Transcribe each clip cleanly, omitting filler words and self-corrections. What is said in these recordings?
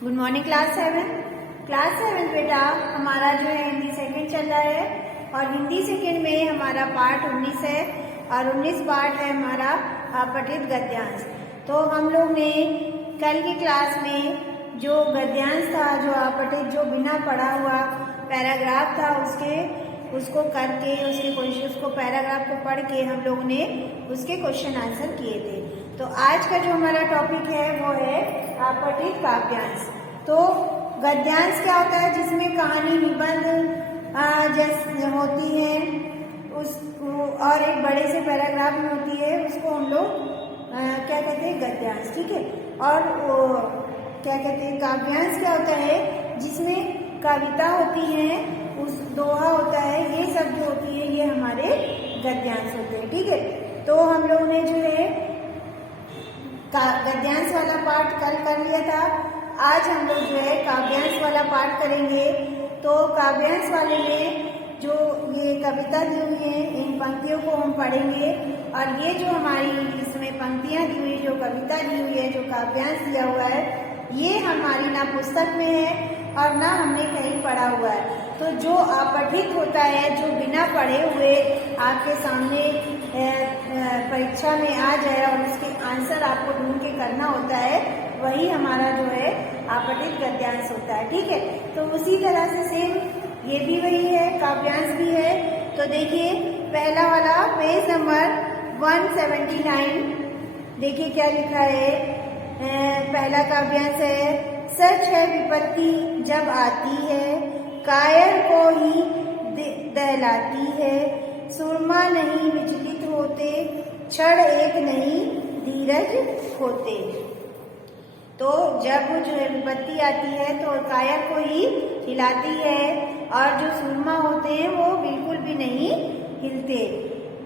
Good morning class seven बेटा हमारा जो है हिंदी सेकंड चल रहा है और हिंदी सेकंड में हमारा पार्ट 19 है और 19 पार्ट है हमारा पठित गद्यांश। तो हम लोग ने कल की क्लास में जो गद्यांश था, जो अपठित, जो बिना पढ़ा हुआ पैराग्राफ था उसको करके उसको पैराग्राफ को पढ़ के हम लोग ने उसके क्वेश्चन आंसर किए थे। तो आज का जो हमारा टॉपिक है वो है अपठित काव्यांश। तो गद्यांश क्या होता है? जिसमें कहानी, निबंध जैसे होती है उस और एक बड़े से पैराग्राफ में होती है, उसको हम लोग क्या कहते हैं? गद्यांश। ठीक है। और क्या कहते हैं? काव्यांश क्या होता है? जिसमें कविता होती है, उस दोहा होता है, ये सब जो होती है ये हमारे गद्यांश होते हैं। ठीक है। तो हम लोग ने जो है गद्यांश वाला पार्ट कल कर लिया था। आज हम लोग जो है काव्यांश वाला पार्ट करेंगे। तो काव्यांश वाले में जो ये कविता दी हुई है, इन पंक्तियों को हम पढ़ेंगे और ये जो हमारी इसमें पंक्तियां दी हुई, जो कविता दी हुई है, जो काव्यांश दिया हुआ है, ये हमारी ना पुस्तक में है और ना हमने कहीं पढ़ा हुआ है। तो जो अपठित होता है, जो बिना पढ़े हुए आपके सामने परीक्षा में आ जाए और उसके आंसर आपको ढूंढ के करना होता है, वही हमारा जो है अपठित गद्यांश होता है। ठीक है। तो उसी तरह से सेम ये भी वही है, काव्यांश भी है। तो देखिए पहला वाला पेज नंबर 179, देखिए क्या लिखा है। पहला काव्यांश है, सच है विपत्ति जब आती है, कायर को ही दहलाती है, सुरमा नहीं विचलित होते, क्षण एक नहीं धीरज होते। तो जब जो है विपत्ति आती है तो कायर को ही हिलाती है और जो सुरमा होते हैं वो बिल्कुल भी नहीं हिलते।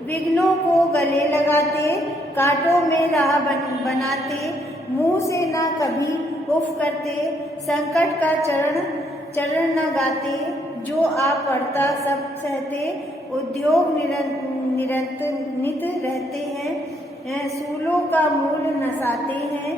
विघ्नों को गले लगाते, कांटों में राह बनाते, मुंह से ना कभी उफ करते, संकट का चरण न गाते, जो आप पढ़ता सब सहते, उद्योग नित रहते हैं, सूलों का मूल नसाते हैं,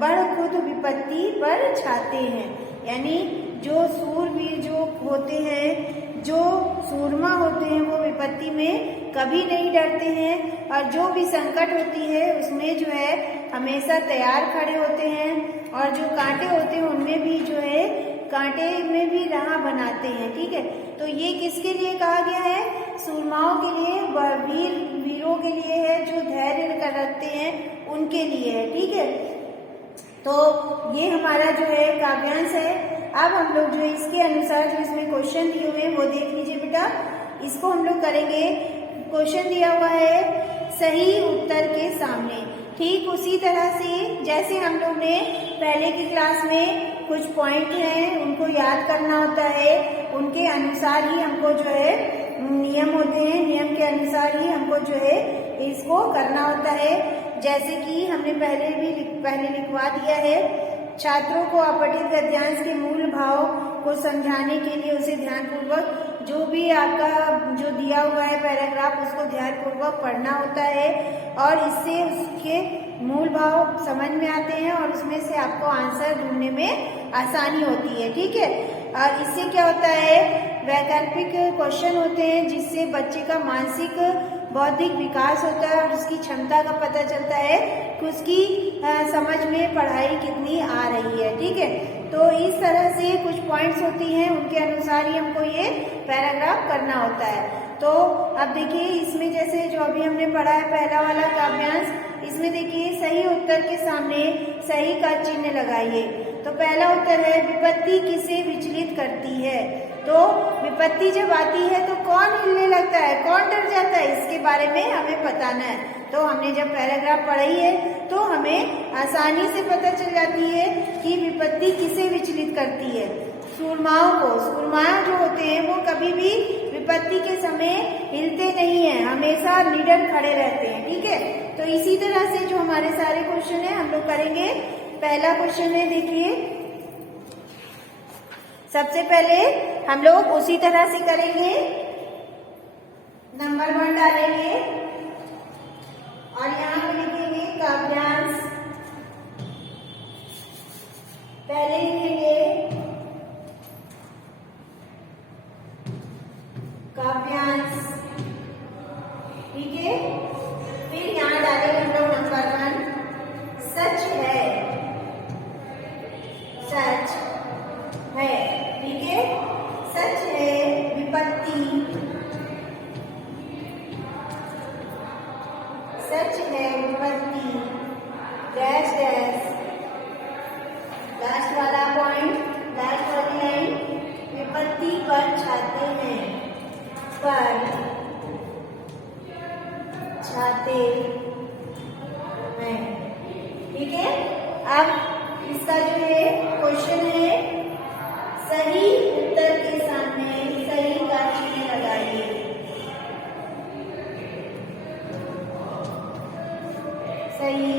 बड़ खुद विपत्ति पर छाते हैं। यानी जो सूरवीर जो होते हैं, जो सूरमा होते हैं, वो विपत्ति में कभी नहीं डरते हैं और जो भी संकट होती है उसमें जो है हमेशा तैयार खड़े होते हैं और जो कांटे होते हैं उनमें भी जो है कांटे में भी राह बनाते हैं। ठीक है। तो ये किसके लिए कहा गया है? सूरमाओं के लिए, वीरों के लिए है, जो धैर्य कर रखते हैं उनके लिए है। ठीक है। तो ये हमारा जो है काव्यांश है। अब हम लोग जो इसके अनुसार जो इसमें क्वेश्चन दिए हुए हैं वो देख लीजिए बेटा। इसको हम लोग करेंगे। क्वेश्चन दिया हुआ है सही उत्तर के सामने। ठीक उसी तरह से जैसे हम लोग ने पहले की क्लास में कुछ पॉइंट हैं उनको याद करना होता है, उनके अनुसार ही हमको जो है नियम होते हैं, नियम के अनुसार ही हमको जो है इसको करना होता है। जैसे कि हमने पहले लिखवा दिया है, छात्रों को अपठित गद्यांश के मूल भाव को समझाने के लिए उसे ध्यानपूर्वक, जो भी आपका जो दिया हुआ है पैराग्राफ, उसको ध्यानपूर्वक पढ़ना होता है और इससे उसके मूल भाव समझ में आते हैं और उसमें से आपको आंसर ढूंढने में आसानी होती है। ठीक है। और इससे क्या होता है? वैकल्पिक क्वेश्चन होते हैं जिससे बच्चे का मानसिक बौद्धिक विकास होता है और उसकी क्षमता का पता चलता है कि उसकी समझ में पढ़ाई कितनी आ रही है। ठीक है। तो इस तरह से कुछ पॉइंट्स होती हैं, उनके अनुसार ही हमको ये पैराग्राफ करना होता है। तो अब देखिए इसमें जैसे जो अभी हमने पढ़ा है पहला वाला काव्यांश, इसमें देखिए सही उत्तर के सामने सही का चिन्ह लगाइए। तो पहला उत्तर है विपत्ति किसे विचलित करती है। तो विपत्ति जब आती है तो कौन हिलने लगता है, कौन डर जाता है, इसके बारे में हमें बताना है। तो हमने जब पैराग्राफ पढ़ी है तो हमें आसानी से पता चल जाती है कि विपत्ति किसे विचलित करती है। सूरमाओं को, सूरमाओं जो होते हैं वो कभी भी विपत्ति के समय हिलते नहीं हैं, हमेशा निडर खड़े रहते हैं। ठीक है। तो इसी तरह से जो हमारे सारे क्वेश्चन है हम लोग करेंगे। पहला क्वेश्चन है, देखिए सबसे पहले हम लोग उसी तरह से करेंगे, नंबर 1 डालेंगे और यहाँ पे लिखेंगे काव्यांश पहले लिखेंगे काव्यांश, ठीक है। फिर यहाँ डालेंगे हम लोग नंबर 1, सच है, सच है, ठीक है। सच है, विपत्ति, सच है विपत्ति, डैश डैश, लास्ट वाला पॉइंट, लास्ट वाली लाइन, विपत्ति पर छाते हैं, पर छाते हैं, ठीक है। अब इसका जो है क्वेश्चन है, सही उत्तर के सामने सही का चिन्ह लगाइए। सही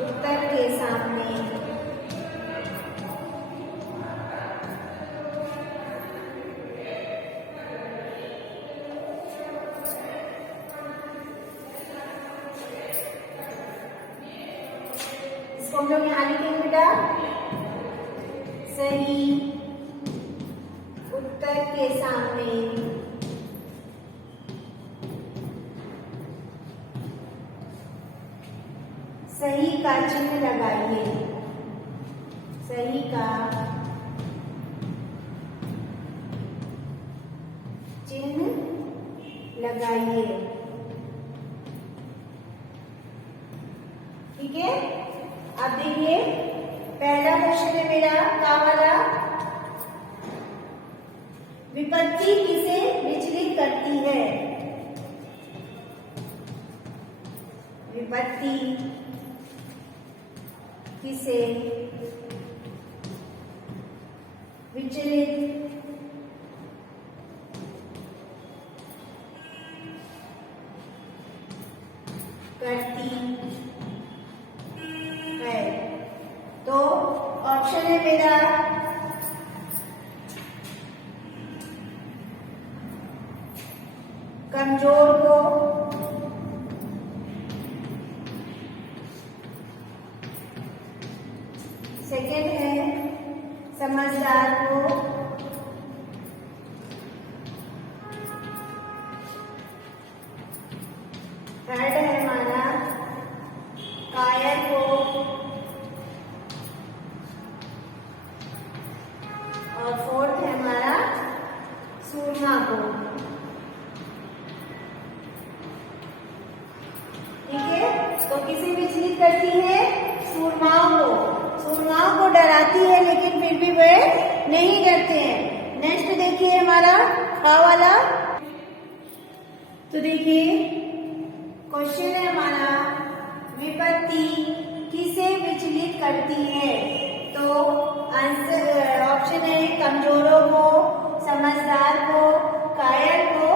उत्तर के सामने इसको हम लोग यहाँ लिखेंगे बेटा, सही उत्तर के सामने सही का चिन्ह लगाइए। सही का चिन्ह लगाइए, ठीक है। अब देखिए पहला क्वेश्चन है मेरा का वाला, विपत्ति किसे विचलित करती है? विपत्ति किसे विचलित करती है? तो ऑप्शन है मेरा कमजोर को, सेकेंड है समझदार को, थर्ड है हमारा कायर को, और फोर्थ है हमारा सूरमा को, ठीक है। तो किसे विचलित करती है? सूरमाओं को। सूरमाओं को डराती है लेकिन फिर भी वे नहीं डरते हैं। नेक्स्ट देखिए हमारा खा वाला, तो देखिए क्वेश्चन है हमारा, विपत्ति किसे विचलित करती है? तो आंसर ऑप्शन है कमजोरों को, समझदार को, कायर को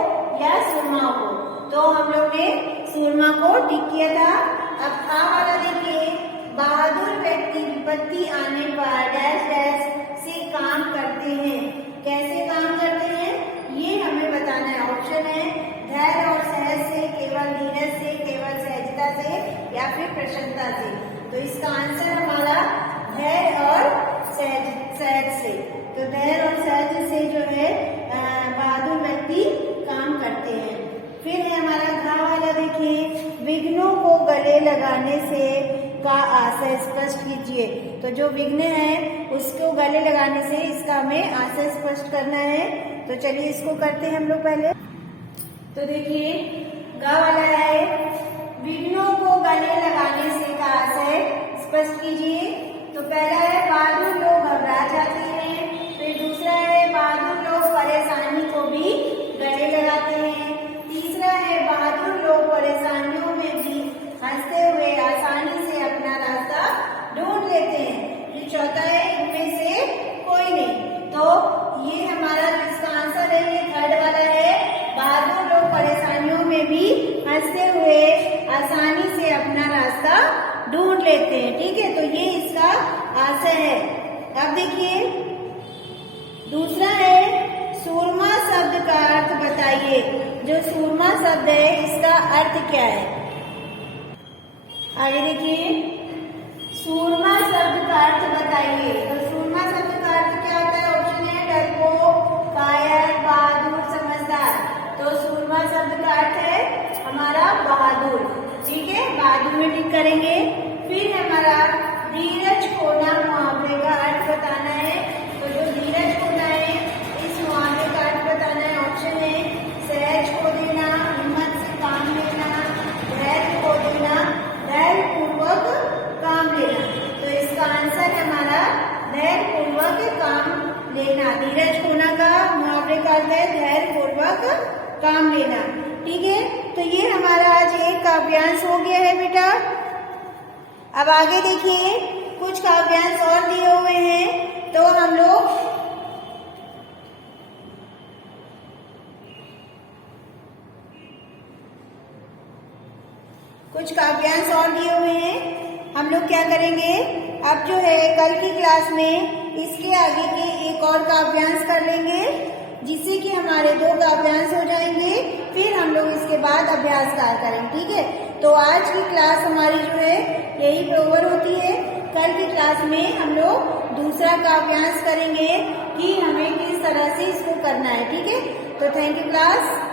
या सूरमा को। तो हम लोग ने सूरमा को टिक किया था। अब खा वाला देखिए, बहादुर व्यक्ति विपत्ति आने पर डैश डैश से काम करते हैं। कैसे काम करते हैं ये हमें बताना है। ऑप्शन है धैर्य और सहज से, केवल धीरज से, केवल सहजता से या फिर प्रसन्नता से। तो इसका आंसर हमारा धैर्य और सहज से। तो धैर्य और सहज से जो है बहादुर व्यक्ति काम करते हैं। फिर है हमारा घा वाला देखिए, विघ्नों को गले लगाने से का आशय स्पष्ट कीजिए। तो जो विघ्न है उसको गले लगाने से इसका हमें आशय स्पष्ट करना है। तो चलिए इसको करते हैं हम लोग पहले। तो देखिए गा वाला है, विघ्नों को गले लगाने से का आशय स्पष्ट कीजिए। तो पहला है बहादुर लोग घबरा जाते हैं। फिर दूसरा है बहादुर लोग परेशानी को भी गले लगाते हैं। तीसरा है बहादुर लोग परेशानियों में भी हंसते हुए आसानी से अपना रास्ता ढूंढ लेते हैं। फिर चौथा है इनमें से कोई नहीं। तो ये हमारा जिसका आंसर है ये थर्ड वाला है, बहादुर लोग परेशानियों में भी हंसते हुए आसानी से अपना रास्ता ढूंढ लेते हैं, ठीक है। तो ये इसका आंसर है। अब देखिए दूसरा है सूरमा शब्द का अर्थ बताइए। जो सूरमा शब्द है इसका अर्थ क्या है? आगे देखिए सूरमा शब्द का अर्थ हमारा बहादुर, ठीक है, बहादुर में टिक करेंगे। फिर हमारा धीरज खोना मुहावरे का अर्थ बताना है। तो जो धीरज खोना है इस मुहावरे का अर्थ बताना है। ऑप्शन है सहज खो देना, हिम्मत से काम लेना, धैर्य खो देना, धैर्य पूर्वक काम लेना। तो इसका आंसर है हमारा धैर्य पूर्वक काम लेना। धीरज खोना का मुहावरे का अर्थ है धैर्य पूर्वक काम लेना, ठीक है। तो ये हमारा आज एक काव्यांश हो गया है बेटा। अब आगे देखिए, कुछ काव्यांश और दिए हुए हैं, तो हम लोग हम लोग क्या करेंगे, अब जो है कल की क्लास में इसके आगे के एक और काव्यांश कर लेंगे, जिससे कि हमारे 2 काव्यांश हो जाएंगे। फिर हम लोग इसके बाद अभ्यास कार्य करेंगे, ठीक है। तो आज की क्लास हमारी जो है यही पे ओवर होती है। कल की क्लास में हम लोग दूसरा काव्यांश करेंगे कि हमें किस तरह से इसको करना है, ठीक है। तो थैंक यू क्लास।